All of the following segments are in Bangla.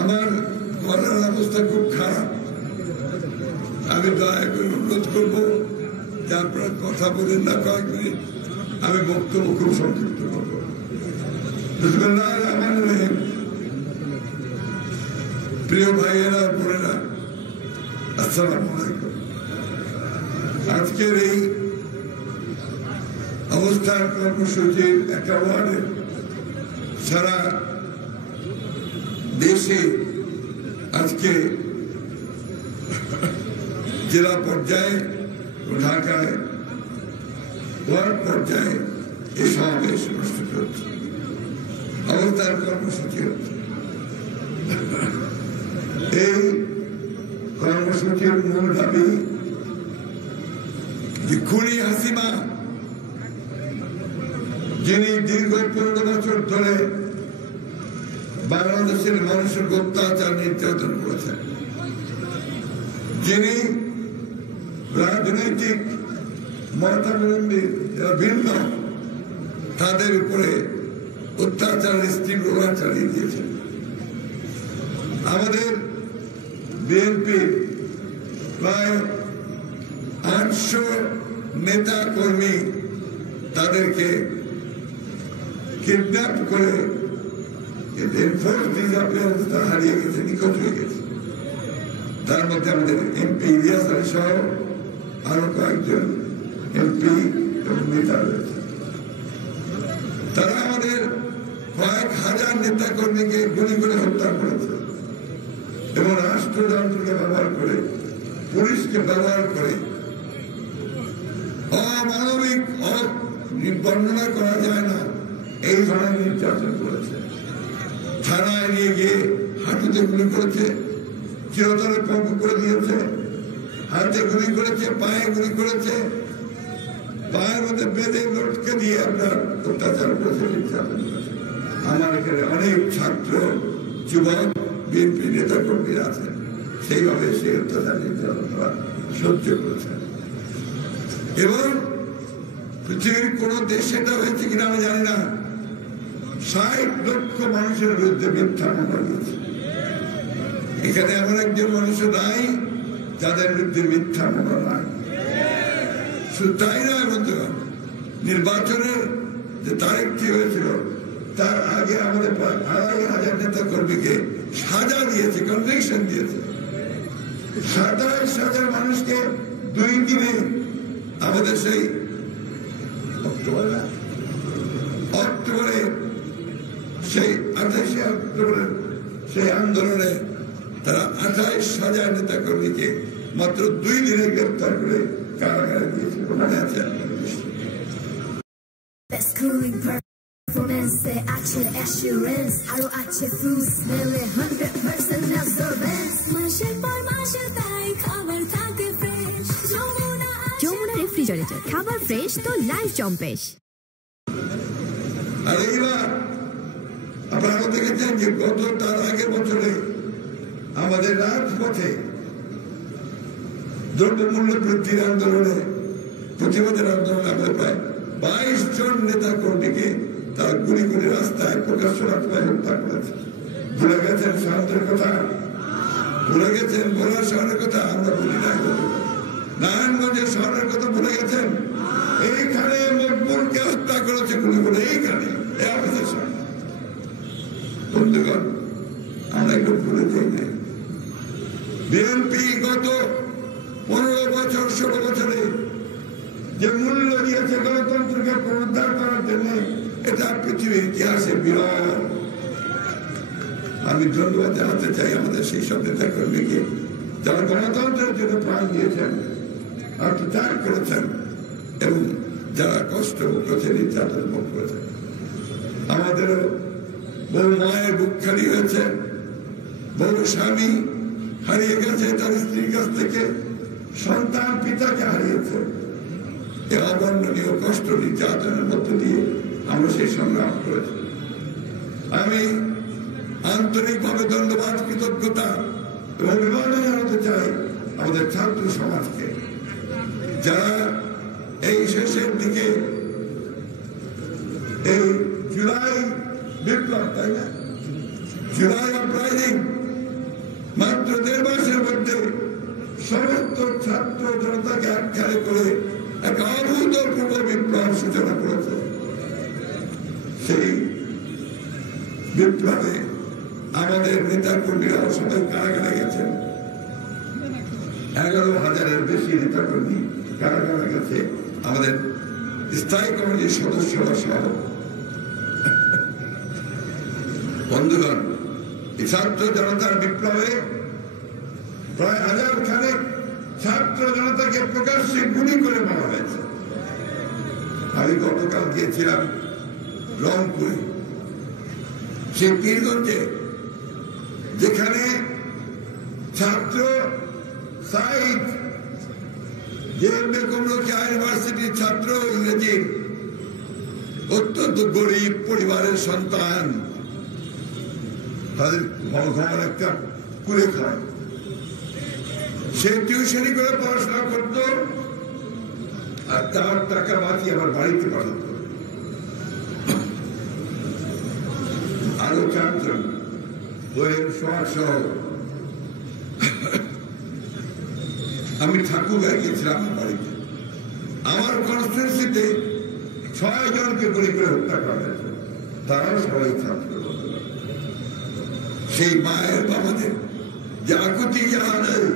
আমার ঘরের অবস্থা খুব খারাপ। আমি দয়া করে অনুরোধ করবো যে আপনারা কথা বলেন না, কয়েক মিনিট আমি বক্তব্য খুব সংক্ষিপ্ত করবো। বিসমিল্লাহির রহমানির রহিম। প্রিয় ভাইয়েরা বোনেরা, আসসালামু আলাইকুম। আজকের এই অবস্থান কর্মসূচির একটা ওয়ার্ডে সারা দেশে আজকে জেলা পর্যায়ে ঢাকায় ওয়ার্ড পর্যায়ে এই সমাবেশ অনুষ্ঠিত হচ্ছে, অবস্থান কর্মসূচি হচ্ছে। এই কর্মসূচির মূল দাবি যে খুনি হাসিনা, যিনি দীর্ঘ 15 বছর ধরে বাংলাদেশের মানুষের অত্যাচার নির্যাতন করেছেন, যিনি রাজনৈতিক মতাবলম্বী ভিন্ন তাদের উপরে অত্যাচারের তীব্রতা চালিয়ে দিয়েছেন। আমাদের বিএনপির প্রায় 800 নেতা কর্মী তাদেরকে কিডন্যাপ করে হারিয়ে গেছে, নিখোঁজ হয়ে গেছে। তার মধ্যে আমাদের এমপি ইলিয়াস আলী সহ আরো কয়েকজন এমপি এবং নেতা রয়েছে। তারা আমাদের কয়েক হাজার নেতা কর্মীকে গুলি করে হত্যা করেছে এবং রাষ্ট্রযন্ত্রকে ব্যবহার করে, পুলিশকে ব্যবহার করে অমানবিক, বর্ণনা করা যায় না এই ধরনের নির্যাতন করেছে। থানায় নিয়ে গিয়ে হাঁটুতে গুলি করেছে, চিরতরে পঙ্গু করে দিয়েছে, হাতে গুলি করেছে, পায়ে গুলি করেছে, পায়ের মধ্যে বেঁধে লটকে দিয়ে আপনার অত্যাচার করেছে, নির্যাতন করেছে। আমার এখানে অনেক ছাত্র, যুবক, বিএনপি নেতা কর্মীরা আছেন, সেইভাবে সেই অত্যাচার নির্যাতন সহ্য করেছে। এবং পৃথিবীর কোন দেশে এটা হয়েছে কিনা আমি জানি না, 60 লক্ষ মানুষের বিরুদ্ধে মিথ্যা মামলা দিয়েছে। এখানে এমন একজন মানুষ নাই যাদের বিরুদ্ধে মিথ্যা মামলা নাই। শুধু তাই নয় বন্ধুগণ, নির্বাচনের যে তারিখটি হয়েছিল তার আগে আমাদের 2,500 নেতা কর্মীকে সাজা দিয়েছে, কনভিকশন দিয়েছে। 27,000 মানুষকে 2 দিনে আমাদের সেই অক্টোবরে সেই 28 অক্টোবরের সেই আন্দোলনে তারা 28,000 নেতা কর্মীকে মাত্র 2 দিনে গ্রেপ্তার করে কারাগারে দিয়েছিল। মনে আছে? যমুনা রেফ্রিজারেটর, খাবার ফ্রেশ তো লাইফ জম্পেশ। আর এইবার আপনারা দেখেছেন যে গত তার আগের বছরে আমাদের রাজপথে দ্রব্যমূল্য বৃদ্ধির আন্দোলনে, প্রতিবাদের আন্দোলনে আমাদের প্রায় 22 জন নেতা কর্মীকে তারা গুলি করে রাস্তায়, প্রকাশ্য রাস্তায় হত্যা করেছে। ভুলে গেছেন শান্তির কথা, ভুলে গেছেন ভোলার শহরের কথা, আমরা বলি না। নারায়ণগঞ্জের শহরের কথা ভুলে গেছেন? এইখানে মকবুলকে হত্যা করেছে গুলি করে, এইখানে আমাদের সামনে। বন্ধুগণ, আমরা একটু ভুলে যাই না। বিএনপি গত 15 বছর 16 বছরে যে মূল্য দিয়েছে গণতন্ত্রকে পুনরুদ্ধার করার জন্য, এটা পৃথিবীর ইতিহাসে বিরল। আমি ধন্যবাদ জানাতে চাই আমাদের সেই সব নেতা কর্মীকে যারা গণতন্ত্রের জন্য প্রাণ দিয়েছেন, আত্মত্যাগ করেছেন এবং যারা কষ্ট করেছে, নির্যাতন ভোগ করেছেন। আমাদেরও বহু মায়ের বুক খালি হয়েছে, বহু স্বামী হারিয়ে গেছে তার স্ত্রীর কাছ থেকে, সন্তান পিতাকে হারিয়েছে। এই অবর্ণনীয় কষ্ট নির্যাতনের মধ্য দিয়ে আমরা সেই সংগ্রাম করেছি। আমি আন্তরিকভাবে ধন্যবাদ, কৃতজ্ঞতা এবং অভিনন্দন জানাতে চাই আমাদের ছাত্র সমাজকে। যারা এই শেষের দিকে এই জুলাই বিপ্লব, তাই না, জুলাই আপরাইজিং মাত্র 1.5 মাসের মধ্যে সমস্ত ছাত্র জনতাকে আখ্যানে করে এক অভূতপূর্ব বিপ্লব সূচনা করেছে। সেই বিপ্লবে আমাদের নেতা কর্মীরাও সবাই কারাগারে গেছেন। 11,000-এর বেশি নেতা কর্মী কারাগারে গেছে, আমাদের স্থায়ী কমিটির সদস্যরা সহ। বন্ধুগণ, ছাত্র জনতার বিপ্লবে প্রায় 1000 খানেক ছাত্র জনতাকে প্রকাশ্যে গুলি করে মারা হয়েছে। আমি গতকাল গিয়েছিলাম রংপুরে, সেই পীরগঞ্জে, যেখানে ছাত্র সাইদ, যে বেগম রোকেয়া ইউনিভার্সিটির ছাত্র, ইংরেজির অত্যন্ত গরিব পরিবারের সন্তান, তাদের ঘর একটা কুলে খায়, সে টিউশনি করে পড়াশোনা করত আর তার টাকা বাঁচিয়ে আবার বাড়িতে পাঠাত। আরো 4 জন বইয়ের সহ। আমি ঠাকুরগাঁয় গেছিলাম আমার বাড়িতে, আমার কনস্টিটিউয়েন্সিতে 6 জনকে গুলি করে হত্যা করা হয়েছে, তারাও সবাই ছাত্র। সেই মায়ের বাবাদের যে আকুতি জানায়,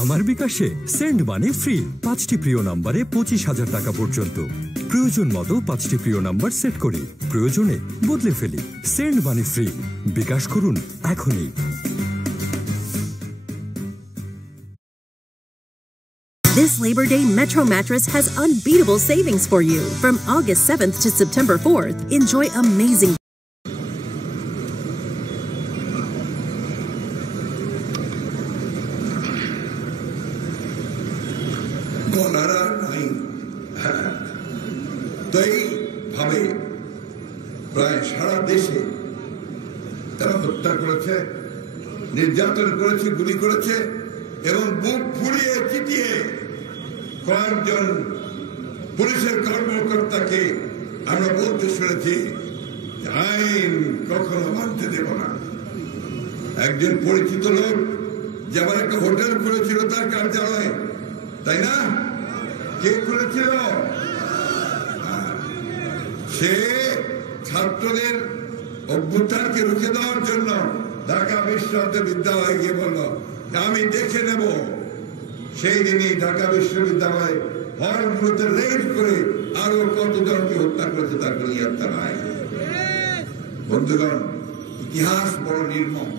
আমার বিকাশে সেন্ড মানি ফ্রি। 5টি প্রিয় নম্বরে 25,000 টাকা পর্যন্ত। প্রয়োজন মতো 5টি প্রিয় নাম্বার সেট করি, প্রয়োজনে বদলে ফেলি। সেন্ড মানি ফ্রি, বিকাশ করুন এখনই। This Labor Day, Metro Mattress has unbeatable savings for you. From August 7th to September 4th, enjoy amazing ভাবে প্রায় সারা দেশে তারা হত্যা করেছে, নির্যাতন করেছে, গুলি করেছে এবং বুক ফুলিয়ে চিটিয়ে কয়েকজন পুলিশের কর্মকর্তাকে আমরা বলতে শুনেছি, আইন কখনো মানতে দেব না। একজন পরিচিত লোক যে আবার একটা হোটেল খুলেছিল তার কার্যালয়ে, তাই না? কে খুলেছিল? সে ছাত্রদের অভ্যুত্থানকে রুখে দেওয়ার জন্য ঢাকা বিশ্ববিদ্যালয়ে গিয়ে বলল, আমি দেখে নেব। সেই দিনই ঢাকা বিশ্ববিদ্যালয় হলগুলোতে রেড করে আরো কতজনকে হত্যা করেছে তার কোনো ইয়াত্তা নাই। বন্ধুগণ, ইতিহাস বড় নির্মম,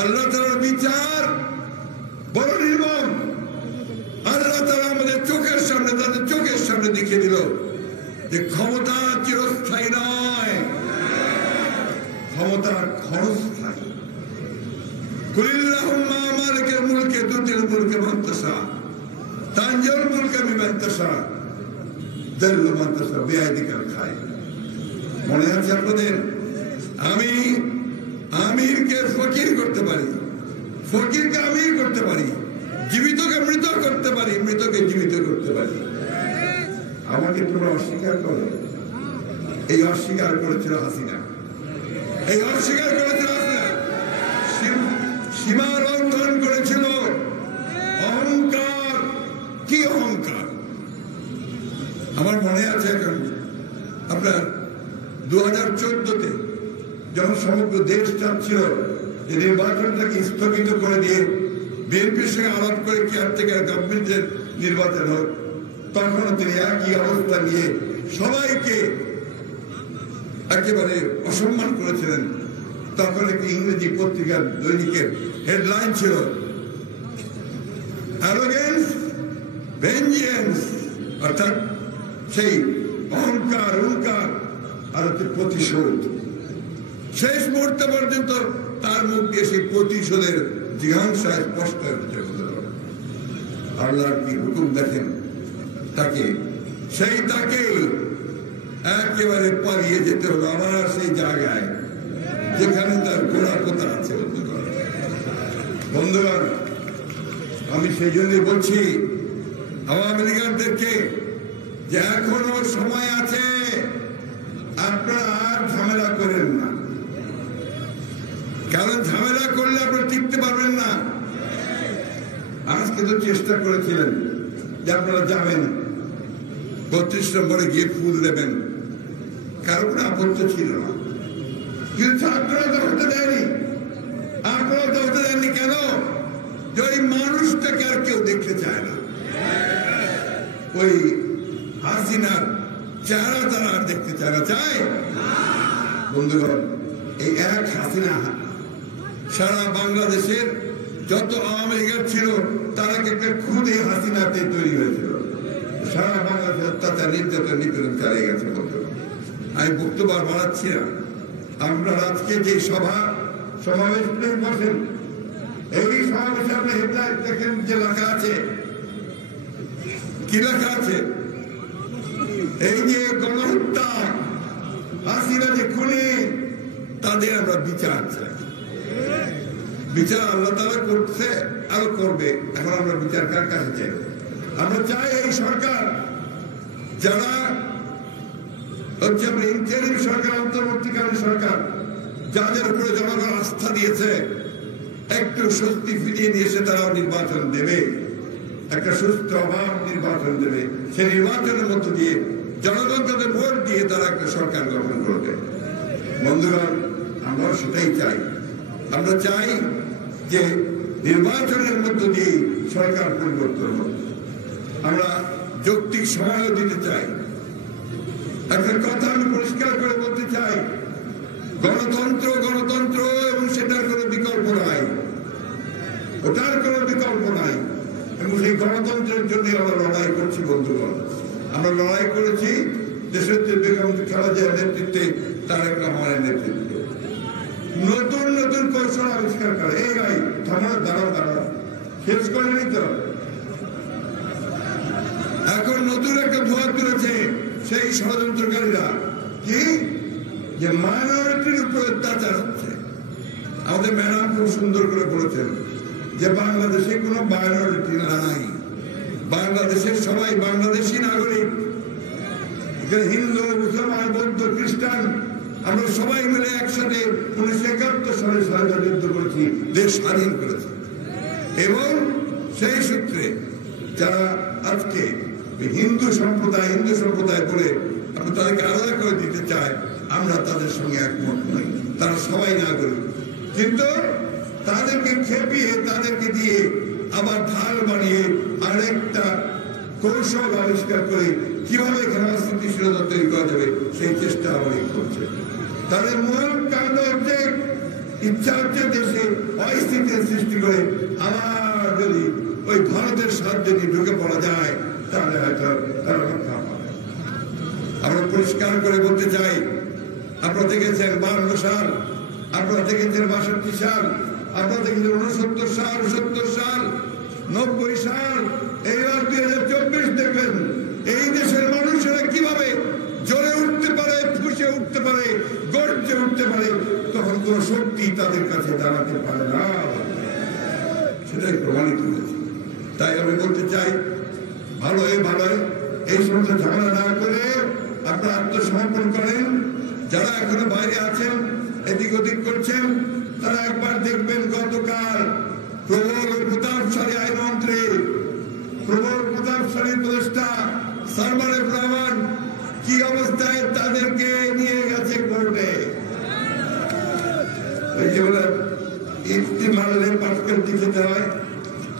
আল্লাহ তাআলার বিচার বড় নির্মম। আল্লাহ তাআলা আমাদের চোখের সামনে, তাদের চোখের সামনে দেখিয়ে দিল যে ক্ষমতা চিরস্থায়ী নয়, ক্ষমতা ক্ষণস্থায়ী। কুলিল্লাহুম্মা মালিকাল মুলকি তুতিল মুলকা মান তাশা তানজিউল মুলকা মিমান তাশা যাল্লু মান তাশা বিয়াদিকাল খায়র। মনে আছে আপনাদের? আমি আমিরকে ফকির করতে পারি, ফকিরকে আমির করতে পারি, জীবিতকে মৃত করতে পারি, মৃতকে জীবিত করতে পারি। আমাকে তোমরা অস্বীকার করো। এই অস্বীকার করেছিল হাসিনা, এই অস্বীকার করেছিল হাসিনা, সীমা লঙ্ঘন করেছিল। অহংকার, কি অহংকার! আমার মনে আছে এখন আপনার 2014-তে যখন সমগ্র দেশ চাচ্ছিল যে নির্বাচনটাকে স্থগিত করে দিয়ে বিএনপির সঙ্গে আলাপ করে কেয়ারটেকার গভর্নমেন্টের নির্বাচন হোক, তখন তিনি একই অবস্থা নিয়ে সবাইকে একেবারে অসম্মান করেছিলেন। তখন একটি ইংরেজি পত্রিকার দৈনিকের হেডলাইন ছিল, অ্যারোগেন্স, ভেঞ্জিয়েন্স, অর্থাৎ সেই অহংকার, অহংকার আর হচ্ছে প্রতিশোধ। শেষ মুহূর্ত পর্যন্ত তার মুখ দিয়ে সেই প্রতিশোধের জিজ্ঞাসা স্পষ্ট হয়েছে। আল্লাহর কি হুকুম দেখেন, তাকে একেবারে পালিয়ে যেতে হলো। আমার সেই যোগ্যতা আছে। বন্ধুগণ, আমি সেই জন্যই বলছি আওয়ামী লীগারদেরকে যে এখনো সময় আছে, আপনারা আর ঝামেলা করেন না, কারণ ঝামেলা করলে আপনারা টিকতে পারবেন না। আজকে তো চেষ্টা করেছিলেন যে আপনারা যাবেন 32 নম্বরে গিয়ে ফুল দেবেন, কারো কোনো আপত্তি ছিল না, কিন্তু ছাত্ররা তো হতে দেয়নি। আপনারা তো হতে দেননি কেন? যে ওই মানুষটাকে আর কেউ দেখতে চায় না, ওই হাসিনার চেহারা তারা আর দেখতে চায় না। চায় বন্ধুগণ, এই এক হাসিনা সারা বাংলাদেশের যত আওয়ামী লীগের ছিল তারা একটা খুদে হাসিনাতে তৈরি হয়েছিল। সারা বাংলাদেশের অত্যাচার নির্যাতন নিপীড়ন চালিয়ে গেছে। আমি বক্তব্য বাড়াচ্ছি না। আপনার আজকে যে সমাবেশ বসেন, এই সমাবেশে আপনি হেডলাইন দেখেন যে লেখা আছে, কি লেখা আছে? এই যে গণহত্যা, হাসিনা যে খুনি, তাদের আমরা বিচার চাই। বিচার আল্লাহ তাআলা করছে, আরো করবে। এখন আমরা বিচার কার কাছে চাই? আমরা চাই এই সরকার, যারা হচ্ছে ইন্টারিম সরকার, অন্তর্বর্তীকালীন সরকার, যাদের উপরে জনগণ আস্থা দিয়েছে, একটু স্বস্তি ফিরিয়ে নিয়েছে, তারাও নির্বাচন দেবে, একটা সুস্থ অবাধ নির্বাচন দেবে। সেই নির্বাচনের মধ্য দিয়ে জনগণ তাদের ভোট দিয়ে তারা একটা সরকার গঠন করবে। বন্ধুগণ, আমরা সেটাই চাই। আমরা চাই যে নির্বাচনের মধ্য দিয়ে সরকার পরিবর্তন হোক। আমরা যৌক্তিক সময়ও দিতে চাই। একটা কথা আমি পরিষ্কার করে বলতে চাই, গণতন্ত্র গণতন্ত্র এবং সেটার কোনো বিকল্প নাই, ওটার কোনো বিকল্প নাই। এবং সেই গণতন্ত্রের জন্য আমরা লড়াই করছি। বন্ধুগণ, আমরা লড়াই করেছি দেশের বেগম খালেদা জিয়ার নেতৃত্বে, তারেক রহমানের নেতৃত্বে। নতুন নতুন কৌশল আবিষ্কার করে। এই ভাই দাঁড়া শেষ করেনি তো, এখন নতুন একটা ধোয়া তুলেছে সেই ষড়যন্ত্রকারীরা, কি যে মাইনরিটির উপর অত্যাচার হচ্ছে। আমাদের ম্যাডাম খুব সুন্দর করে বলেছেন যে বাংলাদেশে কোনো মাইনরিটি নাই, বাংলাদেশের সবাই বাংলাদেশী নাগরিক। হিন্দু, মুসলমান, বৌদ্ধ, খ্রিস্টান, আমরা সবাই মিলে একসাথে 1971 সালে স্বাধীনতা যুদ্ধ করেছি, দেশ স্বাধীন করেছি। এবং সেই সূত্রে যারা আজকে হিন্দু সম্প্রদায় বলে আপনি তাদেরকে আলাদা করে দিতে চায়, আমরা তাদের সঙ্গে একমত নই। তারা সবাই নাগরিক, কিন্তু তাদেরকে খেপিয়ে, তাদেরকে দিয়ে আবার ঢাল বানিয়ে আরেকটা কৌশল আবিষ্কার করে কিভাবে এখানে স্থিতিশীলতা তৈরি করা যাবে সেই চেষ্টা আমাদের করছে। তাদের মূল কাণ্ড হচ্ছে, ইচ্ছা হচ্ছে দেশে অস্থিতির সৃষ্টি করে আবার যদি ওই ভারতের সাহায্যে ঢুকে পড়া যায়, তাহলে হয়তো তারা রক্ষা পাবে। আমরা পরিষ্কার করে বলতে চাই, আপনারা দেখেছেন 52 সাল, আপনারা দেখেছেন 62 সাল, আপনারা দেখেছেন 69 সাল, 70 সাল, 90 সাল, এইবার 2024 দেখবেন এই দেশের মানুষেরা কিভাবে জ্বলে উঠতে পারে, ফুঁসে উঠতে পারে, গর্জে উঠতে পারে। তখন কোন শক্তি তাদের কাছে দাঁড়াতে পারে না, সেটাই প্রমাণিত হয়েছে। তাই আমি বলতে চাই, ভালো এই সমস্ত ঝামেলা না করে আপনারা আত্মসমর্পণ করেন। যারা এখনো বাইরে আছেন, এদিক ওদিক করছেন, তারা একবার দেখবেন গতকাল প্রবল প্রতাপশালী আইনমন্ত্রী, প্রবল প্রতাপশালী উপদেষ্টা সালমান রহমান কি অবস্থায় তাদেরকে নিয়ে গেছে কোর্টে। ওই যে বলে ইস্তেমালের পাটকেল দিতে হয়,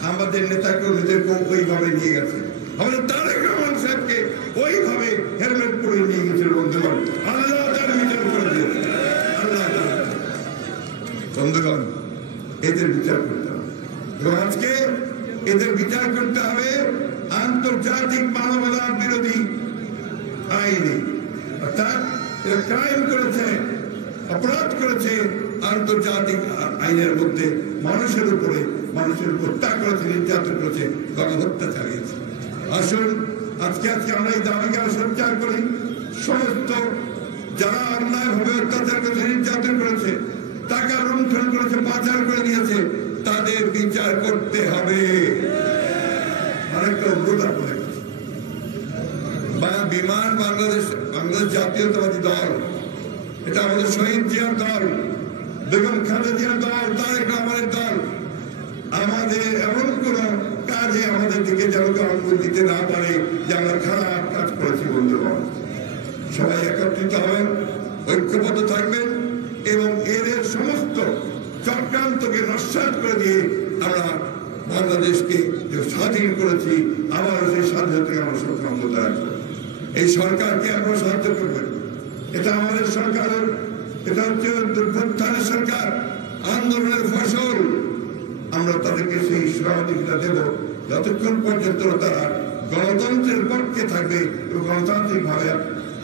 আমাদের নেতা কর্মীদেরকে ওইভাবে নিয়ে গেছে। আমাদের তারেক রহমান সাহেবকে ওইভাবে হেলমেট পরে নিয়ে গেছিল। বন্ধুগণ, আল্লাহ তার বিচার করে দিয়েছে। আল্লাহ বন্ধুগণ, এদের বিচার করতে হবে। এবং আজকে এদের বিচার করতে হবে আন্তর্জাতিক মানবাধিকার বিরোধী আইনে। অর্থাৎ এরা ক্রাইম করেছে, অপরাধ করেছে আন্তর্জাতিক আইনের মধ্যে, মানুষের উপর হত্যা করেছে, নির্যাতন করেছে, গণহত্যা চালিয়েছে। আসুন আজকে আমরা এই দাবিকে সঞ্চার করি। সমস্ত যারা অন্যায়ভাবে অত্যাচার করেছে, নির্যাতন করেছে, টাকা লুণ্ঠন করেছে, পাচার করে নিয়েছে, তাদের বিচার করতে হবে। আরেকটা অনুরোধ আপনাদের কাছে, বিমান বাংলাদেশ জাতীয়তাবাদী দল, এটা আমাদের শহীদ জিয়ার দল, বেগম খালেদা জিয়ার দল, তারেক রহমানের দল। আমাদের এমন কোন কাজে আমাদের দিকে যেন আঙুল দিতে না পারে যে আমরা খারাপ কাজ করেছি। বন্ধুগণ, সবাই একত্রিত হবেন, ঐক্যবদ্ধ থাকবেন এবং এদের সমস্ত চক্রান্তকে নস্যাৎ করে দিয়ে আমরা বাংলাদেশকে যে স্বাধীন করেছি, আবার সেই স্বাধীনতাকে আমরা সংক্রান্ত রাখবো। এই সরকারকে আপনারা সাহায্য করবেন। এটা আমাদের সরকারের, এটা হচ্ছে দুর্ভোত্থানের সরকার, আন্দোলনের ফসল। আমরা তাদেরকে সেই সহযোগিতা দেব যতক্ষণ পর্যন্ত তারা গণতন্ত্রের পক্ষে থাকবে এবং গণতান্ত্রিক ভাবে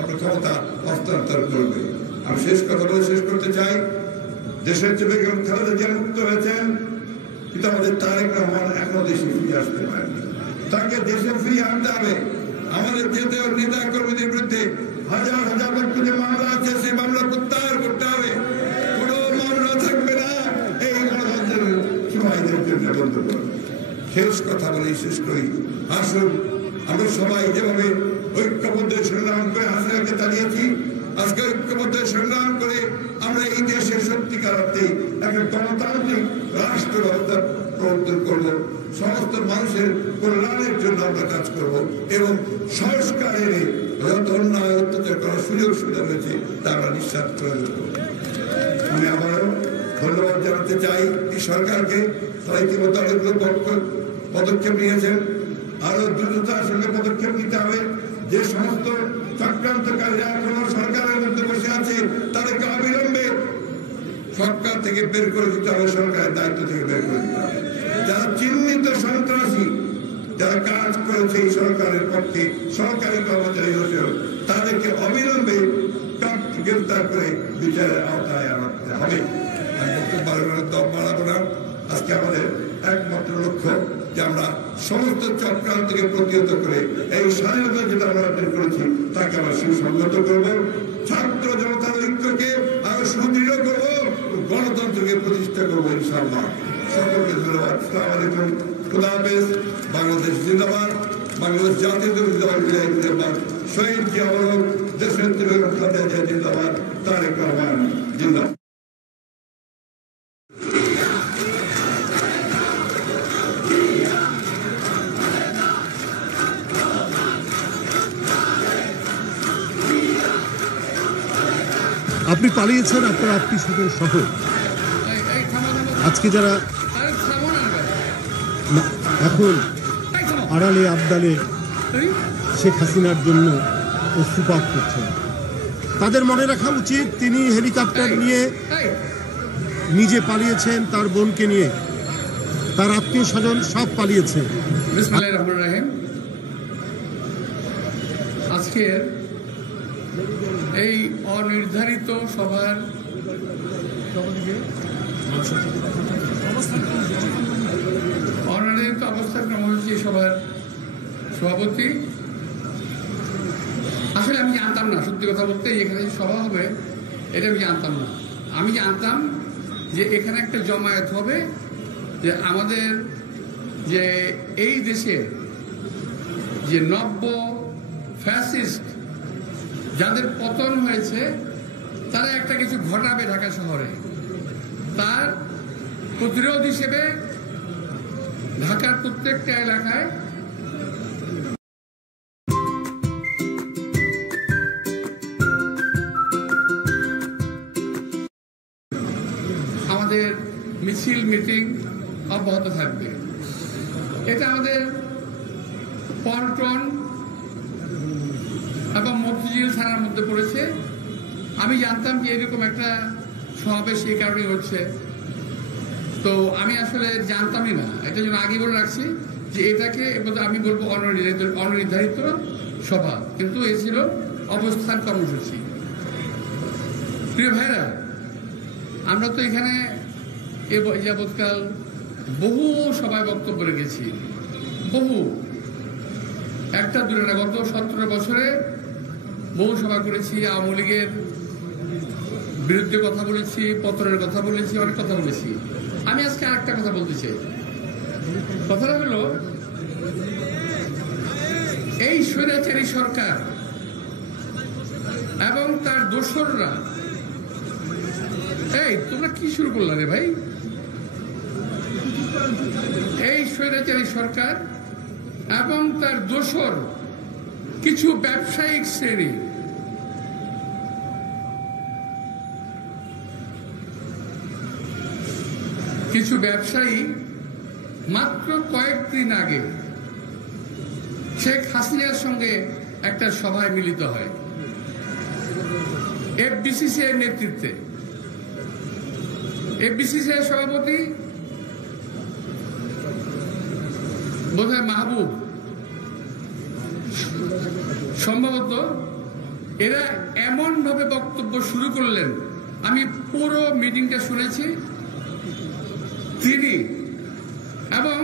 আপনার ক্ষমতা হস্তান্তর করবে। আমি শেষ কথা বলে শেষ করতে চাই, দেশের যে বেগম খালেদা জিয়া মুক্ত হয়েছেন, কিন্তু আমাদের তারেক রহমান এখনো দেশে ফিরে আসতে পারেনি। তাকে দেশে ফিরিয়ে আনতে হবে। আমাদের জাতীয় নেতা কর্মীদের বিরুদ্ধে হাজার হাজার লক্ষ যে মামলা আছে, সেই মামলা প্রত্যাহার করতে হবে। কোনো মামলা থাকবে না এই গণতন্ত্রের সবাইদের জন্য বন্ধ করবে। শেষ কথা বলে শেষ করি, আসুন আমরা সবাই যেভাবে ঐক্যবদ্ধ সংগ্রাম করে হাসিনাকে তাড়িয়েছি, আজকে ঐক্যবদ্ধ সংগ্রাম করে আমরা এই দেশের সত্যিকার অর্থে একটা গণতান্ত্রিক রাষ্ট্র ব্যবস্থা প্রবর্তন করব। সমস্ত মানুষের কল্যাণের জন্য আমরা কাজ করব এবং সংস্কার এনে যত অন্যায় অত্যাচার করার সুযোগ সুবিধা রয়েছে তা আমরা নিঃশ্বাস করে দেব। আমি আবারও ধন্যবাদ জানাতে চাই এই সরকারকে। তারা ইতিমধ্যে অনেকগুলো পদক্ষেপ নিয়েছেন, আরো দ্রুততার সঙ্গে পদক্ষেপ নিতে হবে। যে সমস্ত চক্রান্তকারীরা এখনো সরকারের মধ্যে বসে আছে, তাদেরকে অবিলম্বে সরকার থেকে বের করে দিতে হবে, সরকারের দায়িত্ব থেকে বের করে দিতে হবে। যারা চিহ্নিত সন্ত্রাসী, যারা কাজ করেছে এই সরকারের পক্ষে, সরকারি কর্মচারী হয়েছে, তাদেরকে অবিলম্বে গ্রেফতার করে বিচারের আওতায় আনতে হবে। বাড়াবো না। আজকে আমাদের একমাত্র লক্ষ্য যে আমরা সমস্ত চক্রান্তকে প্রতিহত করে এই স্বাধীনতা যেটা আমরা অর্জন করেছি তাকে আমরা সুসংগত করব, ছাত্র জনতার ঐক্যকে আরো সুদৃঢ় করব, গণতন্ত্রকে প্রতিষ্ঠা করবো ইনশাআল্লাহ। সকলকে ধন্যবাদ। আসসালামু আলাইকুম। খুদা হাফেজ। বাংলাদেশ জিন্দাবাদ। বাংলাদেশ জাতীয়তাবাদী দল জিন্দাবাদ। শহীদ জিয়া অমর, দেশের বেগম খালেদা জিয়া জিন্দাবাদ, তারেক রহমান জিন্দাবাদ। আপনি পালিয়েছেন আপনার আত্মীয় সহ। আজকে যারা এখন আড়ালে আবদালে শেখ হাসিনার জন্য অশ্রুপাত করছেন, তাদের মনে রাখা উচিত তিনি হেলিকপ্টার নিয়ে নিজে পালিয়েছেন, তার বোনকে নিয়ে, তার আত্মীয় স্বজন সব পালিয়েছে। বিসমিল্লাহির রহমানির রহিম। আজকের এই অনির্ধারিত সভার অনির্ধারিত অবস্থান কর্মসূচি সভার সভাপতি, আসলে আমি জানতাম না, সত্যি কথা বলতে এখানে সভা হবে এটা আমি জানতাম না। আমি জানতাম যে এখানে একটা জমায়েত হবে, যে আমাদের যে এই দেশে যে নব্য ফ্যাসিস্ট যাদের পতন হয়েছে তারা একটা কিছু ঘটাবে ঢাকা শহরে, তার প্রতিরোধ হিসেবে ঢাকার প্রত্যেকটা এলাকায় আমাদের মিছিল মিটিং অব্যাহত থাকবে। এটা আমাদের পল্টন এবং মতিঝিল থানার মধ্যে পড়েছে। আমি জানতাম যে এরকম একটা সমাবেশ এই কারণে হচ্ছে, তো আমি আসলে জানতামই না। এটা জন্য আগে বলে রাখছি যে এটাকে আমি বলবো অনির্ধারিত সভা, কিন্তু এ ছিল অবস্থান কর্মসূচি। প্রিয় ভাইরা, আমরা তো এখানে এ যাবৎকাল বহু সভায় বক্তব্য রেখেছি, বহু, একটা দূরে না, গত 17 বছরে বহু সভা করেছি। আওয়ামী লীগের বিরুদ্ধে কথা বলেছি, পতনের কথা বলেছি, অনেক কথা বলেছি। আমি আজকে আরেকটা কথা বলতে চাই। কথাটা হলো, এই স্বৈরাচারী সরকার এবং তার দোসররা, এই তোমরা কি শুরু করলা রে ভাই? এই স্বৈরাচারী সরকার এবং তার দোসর কিছু ব্যবসায়িক শ্রেণী কিছু ব্যবসায়ী মাত্র কয়েকদিন আগে শেখ হাসিনার সঙ্গে একটা সভায় মিলিত হয় এফবিসিসিআই নেতৃত্বে। এফবিসিসিআই সভাপতি বোধহয় মাহবুব, সম্ভবত। এরা এমন ভাবে বক্তব্য শুরু করলেন, আমি পুরো মিটিংটা শুনেছি। তিনি এবং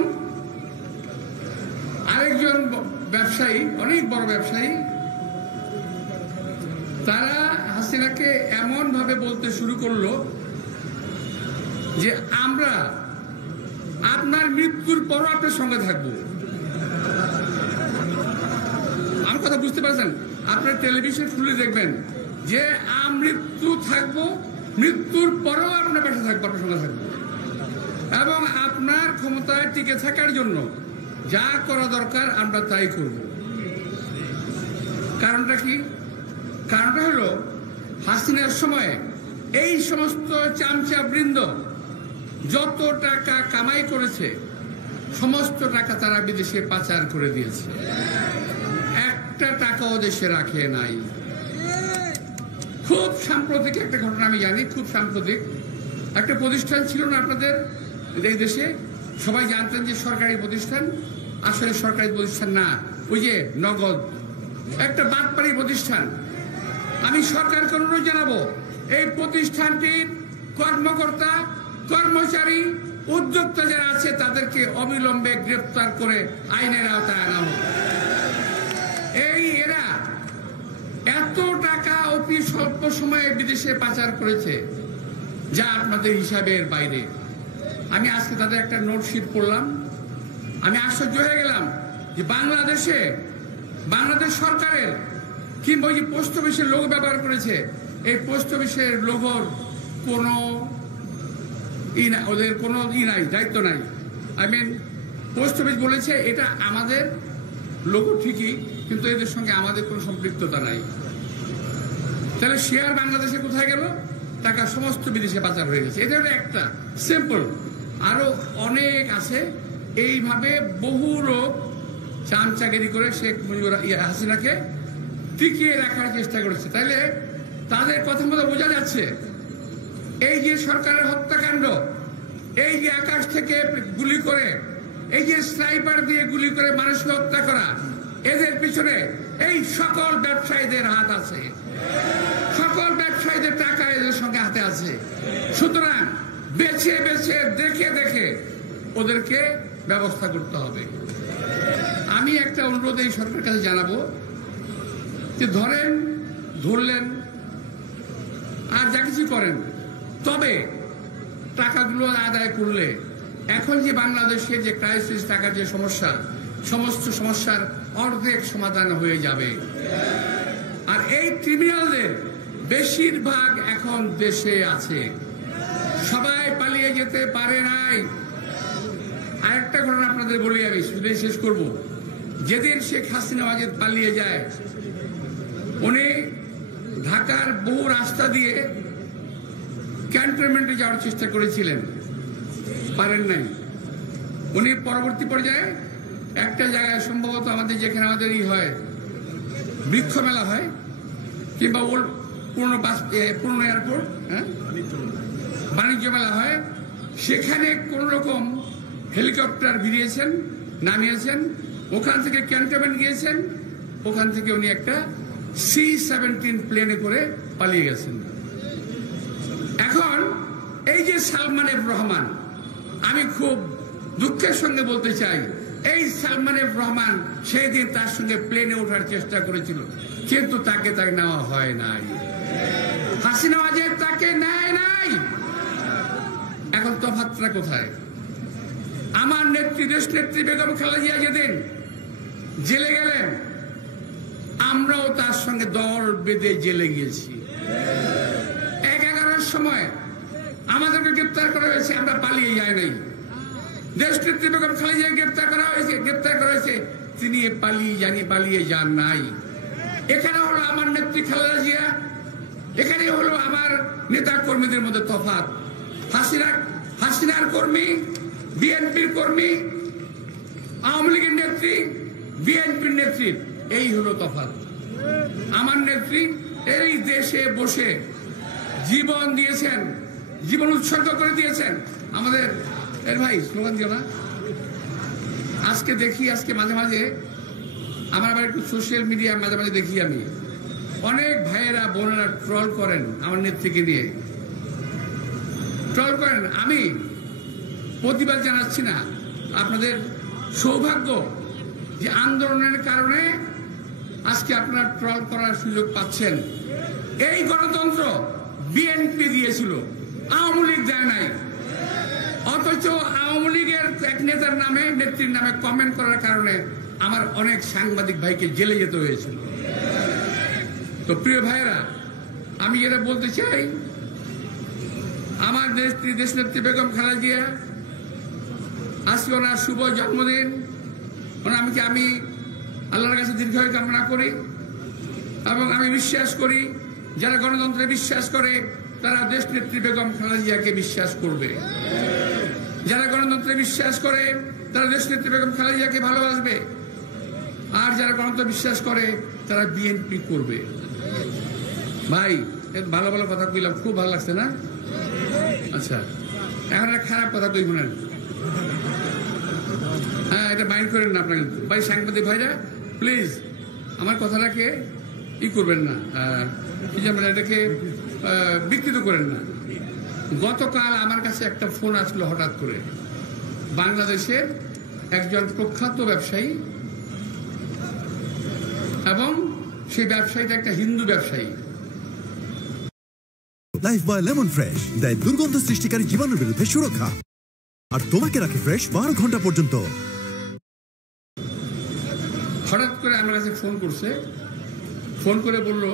আরেকজন ব্যবসায়ী, অনেক বড় ব্যবসায়ী, তারা হাসিনাকে এমন ভাবে বলতে শুরু করলো যে আমরা আপনার মৃত্যুর পরও আপনার সঙ্গে থাকবো। আমার কথা বুঝতে পারছেন? আপনার টেলিভিশন খুলে দেখবেন যে মৃত্যু থাকবো, মৃত্যুর পরেও আপনার পাশে থাকবো, আপনার সঙ্গে থাকবো, এবং আপনার ক্ষমতায় টিকে থাকার জন্য যা করা দরকার আমরা তাই করব। কারণটা কি? কারণটা হলো, হাসিনার সময় এই সমস্ত চামচা বৃন্দ যত টাকা কামাই করেছে সমস্ত টাকা তারা বিদেশে পাচার করে দিয়েছে, একটা টাকাও দেশে রাখে নাই। খুব সাম্প্রতিক একটা ঘটনা আমি জানি, খুব সাম্প্রতিক একটা প্রতিষ্ঠান ছিল না আপনাদের এই দেশে, সবাই জানতেন যে সরকারি প্রতিষ্ঠান, আসলে সরকারি প্রতিষ্ঠান না, ওই যে নগদ একটা বাটপাড়ি প্রতিষ্ঠান। আমি সরকারকে অনুরোধ জানাবো, এই প্রতিষ্ঠানটির কর্মকর্তা, কর্মচারী, উদ্যোক্তা যারা আছে তাদেরকে অবিলম্বে গ্রেফতার করে আইনের আওতায় আনা হোক। এরা এত টাকা অতি স্বল্প সময়ে বিদেশে পাচার করেছে যা আপনাদের হিসাবের বাইরে। আমি আজকে তাদের একটা নোটশিট পড়লাম, আমি আশ্চর্য হয়ে গেলাম যে বাংলাদেশ সরকারের কিংবা ওই যে পোস্ট অফিসের লোগো ব্যবহার করেছে, এই পোস্ট অফিসের লোগোর কোনো ওদের কোনো নাই, দায়িত্ব নাই। পোস্ট অফিস বলেছে এটা আমাদের লোগো ঠিকই, কিন্তু এদের সঙ্গে আমাদের কোনো সম্পৃক্ততা নাই। তাহলে শেয়ার বাংলাদেশে কোথায় গেল? টাকা সমস্ত বিদেশে পাচার হয়ে গেছে। এটা একটা সিম্পল, আরো অনেক আছে। এইভাবে বহু লোক চামচাগিরি করে শেখ মুজিবুর হাসিনাকে টিকিয়ে রাখার চেষ্টা করেছে। তাইলে তাদের কথা মতো বোঝা যাচ্ছে এই যে সরকারের হত্যাকাণ্ড, এই যে আকাশ থেকে গুলি করে, এই যে স্নাইপার দিয়ে গুলি করে মানুষকে হত্যা করা, এদের পিছনে এই সকল ব্যবসায়ীদের হাত আছে, সকল ব্যবসায়ীদের টাকা এদের সঙ্গে হাতে আছে। সুতরাং বেছে বেছে দেখে দেখে ওদেরকে ব্যবস্থা করতে হবে। আমি একটা অনুরোধ এই সরকারের কাছে জানাবো যে ধরলেন আর যা কিছু করেন, তবে টাকাগুলো আদায় করলে এখন যে বাংলাদেশে যে ক্রাইসিস, টাকার যে সমস্যা, সমস্ত সমস্যার অর্ধেক সমাধান হয়ে যাবে। আর এই ক্রিমিনালদের বেশিরভাগ এখন দেশে আছে, সবাই পালিয়ে যেতে পারে নাই। আরেকটা ঘটনা আপনাদের বলি, আমি শুধু শেষ করব। যেদিন শেখ হাসিনা পালিয়ে যায়, উনি ঢাকার বহু রাস্তা দিয়ে ক্যান্টনমেন্টে যাওয়ার চেষ্টা করেছিলেন, পারেন নাই। উনি পরবর্তী পর্যায়ে একটা জায়গায়, সম্ভবত আমাদের যেখানে আমাদের হয় বৃক্ষ মেলা হয়, কিংবা পুরনো এয়ারপোর্ট, বাণিজ্য মেলা হয়, সেখানে কোন রকম হেলিকপ্টার ভিড়িয়েছেন, নামিয়েছেন, ওখান থেকে ক্যান্টনমেন্ট গিয়েছেন, ওখান থেকে উনি একটা C-17 প্লেনে করে পালিয়ে গেছেন। এখন এই যে সালমান এফ রহমান, আমি খুব দুঃখের সঙ্গে বলতে চাই, এই সালমান এফ রহমান সেই দিন তার সঙ্গে প্লেনে ওঠার চেষ্টা করেছিল, কিন্তু তাকে নেওয়া হয় নাই। হাসিনা ওয়াজেদ তাকে জিয়াকে নেয় নাই। এখন তফাৎটা কোথায়? আমার নেত্রী, দেশ নেত্রী বেগম খালেদা জিয়া যেদিন জেলে গেলেন, আমরাও তার সঙ্গে দল বেঁধে জেলে গিয়েছি। 11টার সময় আমাদেরকে গ্রেপ্তার করা হয়েছে, আমরা পালিয়ে যাই নাই। দেশ নেত্রী বেগম খালেদা জিয়া গ্রেপ্তার করা হয়েছে, তিনি পালিয়ে যান নাই। এখানে হলো আমার নেত্রী খালেদা জিয়া, এখানে হলো আমার নেতা কর্মীদের মধ্যে তফাৎ। হাসিনার কর্মী, বিএনপির কর্মী, আওয়ামী লীগের নেত্রী, বিএনপির নেত্রী, এই হলো তফাৎ। আমার নেত্রী এই দেশে বসে জীবন দিয়েছেন, জীবন উৎসর্গ করে দিয়েছেন। আমাদের ভাই স্লোগান দিও না। আজকে মাঝে মাঝে আমার আবার একটু সোশ্যাল মিডিয়া মাঝে মাঝে দেখি, আমি অনেক ভাইয়েরা বোনেরা ট্রল করেন আমার নেত্রীকে নিয়ে, ট্রল করেন। আমি প্রতিবাদ জানাচ্ছি না। আপনাদের সৌভাগ্য যে আন্দোলনের কারণে আজকে আপনারা ট্রল করার সুযোগ পাচ্ছেন। এই গণতন্ত্র বিএনপি দিয়েছিল, আওয়ামী লীগ দেয় নাই। অথচ আওয়ামী লীগের এক নেতার নামে, নেত্রীর নামে কমেন্ট করার কারণে আমার অনেক সাংবাদিক ভাইকে জেলে যেতে হয়েছিল। তো প্রিয় ভাইয়েরা, আমি যেটা বলতে চাই, আমার দেশ নেত্রী বেগম খালেদা জিয়া, আজকে ওনার শুভ জন্মদিন। আমি আল্লাহর কাছে দীর্ঘায়ু কামনা করি এবং আমি বিশ্বাস করি যারা গণতন্ত্রে বিশ্বাস করে তারা দেশ নেত্রী বেগম খালেদা জিয়াকে বিশ্বাস করবে। যারা গণতন্ত্রে বিশ্বাস করে তারা দেশ নেত্রী বেগম খালেদা জিয়াকে ভালোবাসবে। আর যারা গণতন্ত্র বিশ্বাস করে তারা বিএনপি করবে। ভাই, ভালো ভালো কথা কইলাম, খুব ভালো লাগছে না? আচ্ছা, এখন একটা খারাপ কথা কই শুনেন। হ্যাঁ, এটা মাইন্ড করেন না আপনারা কিন্তু। ভাই সাংবাদিক ভাইরা, প্লিজ আমার কথাটাকে করবেন না, কি যেমন এটাকে বিকৃত করেন না। গতকাল আমার কাছে একটা ফোন আসলো হঠাৎ করে, বাংলাদেশের একজন প্রখ্যাত ব্যবসায়ী, এবং সেই ব্যবসায়ীটা একটা হিন্দু ব্যবসায়ী। লাইফ বয় লেমন ফ্রেশ দেয় দুর্গন্ধ সৃষ্টিকারী জীবাণুর বিরুদ্ধে সুরক্ষা, আর তোমাকে রাখে ফ্রেশ 12 ঘন্টা পর্যন্ত। হঠাৎ করে আমার কাছে ফোন করছে, ফোন করে বলল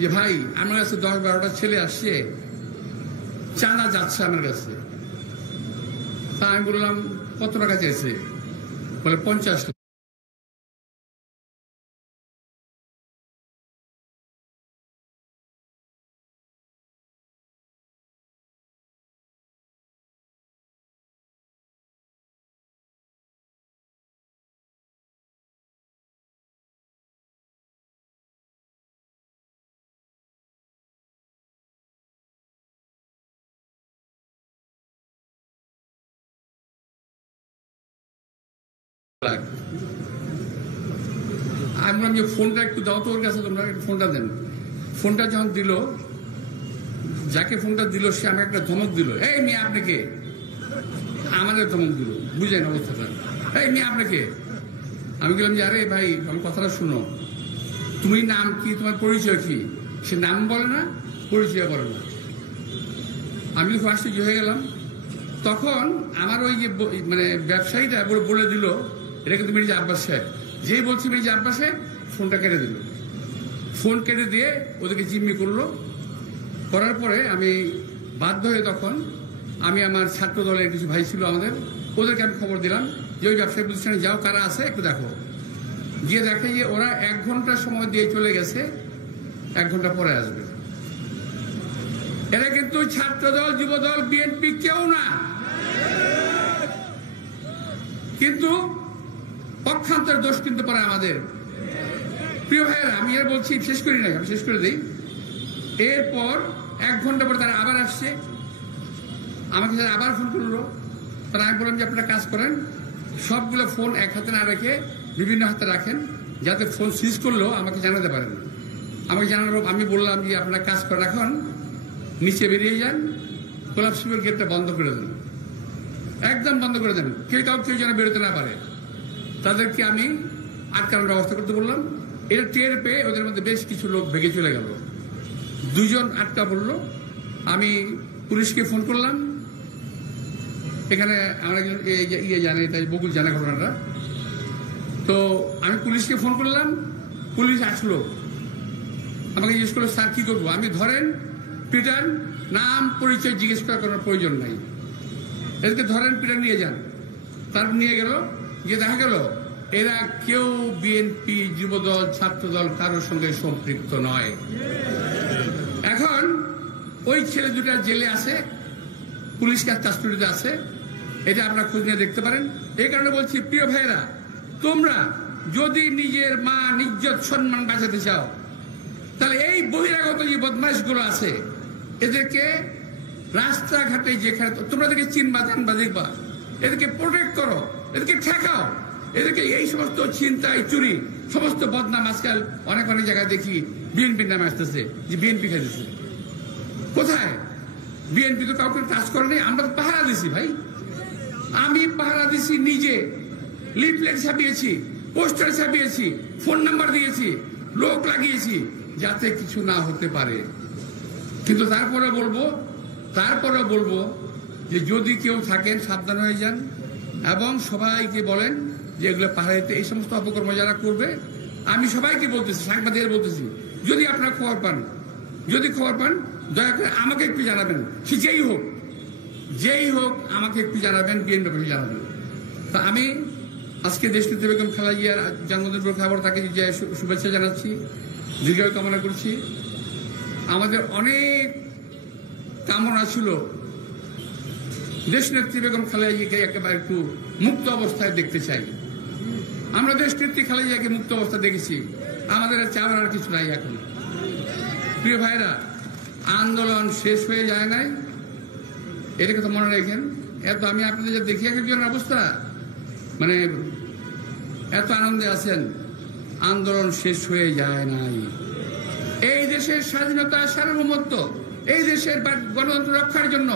যে ভাই, আমার কাছে 10-12টা ছেলে আসছে, চাঁদা যাচ্ছে আমার কাছে। তা আমি বললাম কত টাকা চাইছে? বলে 50 লাখ। আমি বললাম যে ফোনটা একটু দাও তো ওর কাছে, তোমরা ফোনটা দেন। ফোনটা যখন দিল, যাকে ফোনটা দিল সে আমাকে একটা ধমক দিল, এই মেয়ে আপনাকে, আমাদের ধমক দিল, বুঝলেন অবস্থাটা, এই মেয়ে আপনাকে। আমি বললাম যে আরে ভাই, আমার কথাটা শুনো, তুমি নাম কি, তোমার পরিচয় কি? সে নাম বলে না, পরিচয় বলে না। আমি খুব আশ্চর্য হয়ে গেলাম। তখন আমার ওই যে মানে ব্যবসায়ীটা বলে দিল, এটা কিন্তু মির্জা আব্বাস সাহেব। যেই বলছি মির্জা আব্বাস সাহেব, ফোনটা কেটে দিল। ফোন কেটে দিয়ে ওদেরকে জিম্মি করলো। করার পরে আমি বাধ্য হয়ে তখন আমি আমার ছাত্র দলের কিছু ভাই ছিল আমাদের, ওদেরকে আমি খবর দিলাম যে ওই ব্যবসায়ী প্রতিষ্ঠানে যাও, কারা আছে একটু দেখো। গিয়ে দেখে যে ওরা 1 ঘন্টা সময় দিয়ে চলে গেছে, 1 ঘন্টা পরে আসবে। এরা কিন্তু ছাত্র দল, যুব দল, বিএনপি কেউ না, কিন্তু পক্ষান্তর দোষ কিন্তু পরে আমাদের। প্রিয় ভাইয়েরা, আমি আর বলছি, শেষ করি নাই, আমি শেষ করে দিই। এরপর 1 ঘন্টা পর তারা আবার আসছে, আমাকে আবার ফোন করলো। তারা আমি বললাম যে আপনারা কাজ করেন, সবগুলো ফোন এক হাতে না রেখে বিভিন্ন হাতে রাখেন, যাতে ফোন সুইচ করলেও আমাকে জানাতে পারেন। আমাকে জানালো, আমি বললাম যে আপনারা কাজ করে রাখুন, নিচে বেরিয়ে যান, কোলাপসিবল গেটটা বন্ধ করে দেন, একদম বন্ধ করে দেন, কেউ যেন বেরোতে না পারে। তাদেরকে আমি আটকানোর ব্যবস্থা করতে বললাম। এটা টের পেয়ে ওদের মধ্যে বেশ কিছু লোক ভেগে চলে গেল। 2 জন আটকা পড়লো, আমি পুলিশকে ফোন করলাম, এখানে আমরা জানি, তাই বকুল জানা ঘটনাটা। তো আমি পুলিশকে ফোন করলাম, পুলিশ আসলো, আমাকে জিজ্ঞেস করলো স্যার কি করবো? আমি ধরেন পিটান, নাম পরিচয় জিজ্ঞেস করার কোনো প্রয়োজন নাই, এদেরকে ধরেন পিটান নিয়ে যান। তারপর নিয়ে গেল, গিয়ে দেখা গেল এরা কেউ বিএনপি, যুবদল, ছাত্রদল কারোর সঙ্গে সম্পৃক্ত নয়। এখন ওই ছেলে দুটা জেলে আছে, পুলিশ কাস্টডিতে আছে, এটা আপনারা খোঁজ নিয়ে দেখতে পারেন। এই কারণে বলছি প্রিয় ভাইয়েরা, তোমরা যদি নিজের মা ইজ্জত সম্মান বাঁচাতে চাও, তাহলে এই বহিরাগত যে বদমাইশগুলো আছে এদেরকে রাস্তাঘাটে যেখানে তোমরা এদেরকে চিনবা, জানবা, দেখবা, এদেরকে প্রোটেক্ট করো, এদেরকে ঠেকাও, এদেরকে এই সমস্ত ছিনতাই, চুরি, সমস্ত বদনাম আজকাল অনেক অনেক জায়গায় দেখি বিএনপির নামে আসতেছে, যে বিএনপি খাইতেছে। কোথায়? বিএনপি তো কাউকে কাজ করেনি, আমরা তো পাহারা দিছি ভাই। আমি পাহারা দিছি নিজে, লিফলেট ছাপিয়েছি, পোস্টার ছাপিয়েছি, ফোন নাম্বার দিয়েছি, লোক লাগিয়েছি, যাতে কিছু না হতে পারে। কিন্তু তারপরে বলবো যে যদি কেউ থাকেন সাবধান হয়ে যান, এবং সবাইকে বলেন যে এগুলো পাহাড়িতে এই সমস্ত অপকর্ম যারা করবে, আমি সবাইকে বলতেছি, সাংবাদিকদের বলতেছি, যদি আপনারা খবর পান দয়া করে আমাকে একটু জানাবেন, সে যেই হোক আমাকে একটু জানাবেন, বিএনপি জানাবেন। তা আমি আজকে দেশনেত্রী বেগম খালেদা জিয়ার জন্মদিন খবর, তাকে যে শুভেচ্ছা জানাচ্ছি, দীর্ঘায়ু কামনা করছি। আমাদের অনেক কামনা ছিল দেশনেত্রী বেগম খালেদা জিয়াকে একেবারে একটু মুক্ত অবস্থায় দেখতে চাই। আমরা দেশনেত্রী খালেদা জিয়াকে মুক্ত অবস্থায় দেখেছি, আমাদের চাওয়ার আর কিছু নাই। এখন প্রিয় ভাইরা, আন্দোলন শেষ হয়ে যায় নাই, এটা কথা মনে রাখেন। এত আমি আপনাদের যা দেখি একজনের অবস্থা, মানে এত আনন্দে আছেন, আন্দোলন শেষ হয়ে যায় নাই। এই দেশের স্বাধীনতা, সার্বভৌমত্ব, এই দেশের গণতন্ত্র রক্ষার জন্য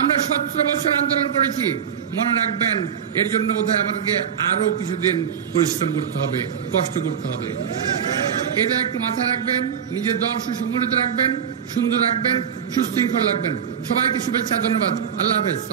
আমরা 17 বছর আন্দোলন করেছি। মনে রাখবেন, এর জন্য বোধহয় আমাদেরকে আরো কিছুদিন পরিশ্রম করতে হবে, কষ্ট করতে হবে। এটা একটু মাথায় রাখবেন, নিজের দল সুসংগঠিত রাখবেন, সুন্দর রাখবেন, সুশৃঙ্খল রাখবেন। সবাইকে শুভেচ্ছা, ধন্যবাদ, আল্লাহ হাফেজ।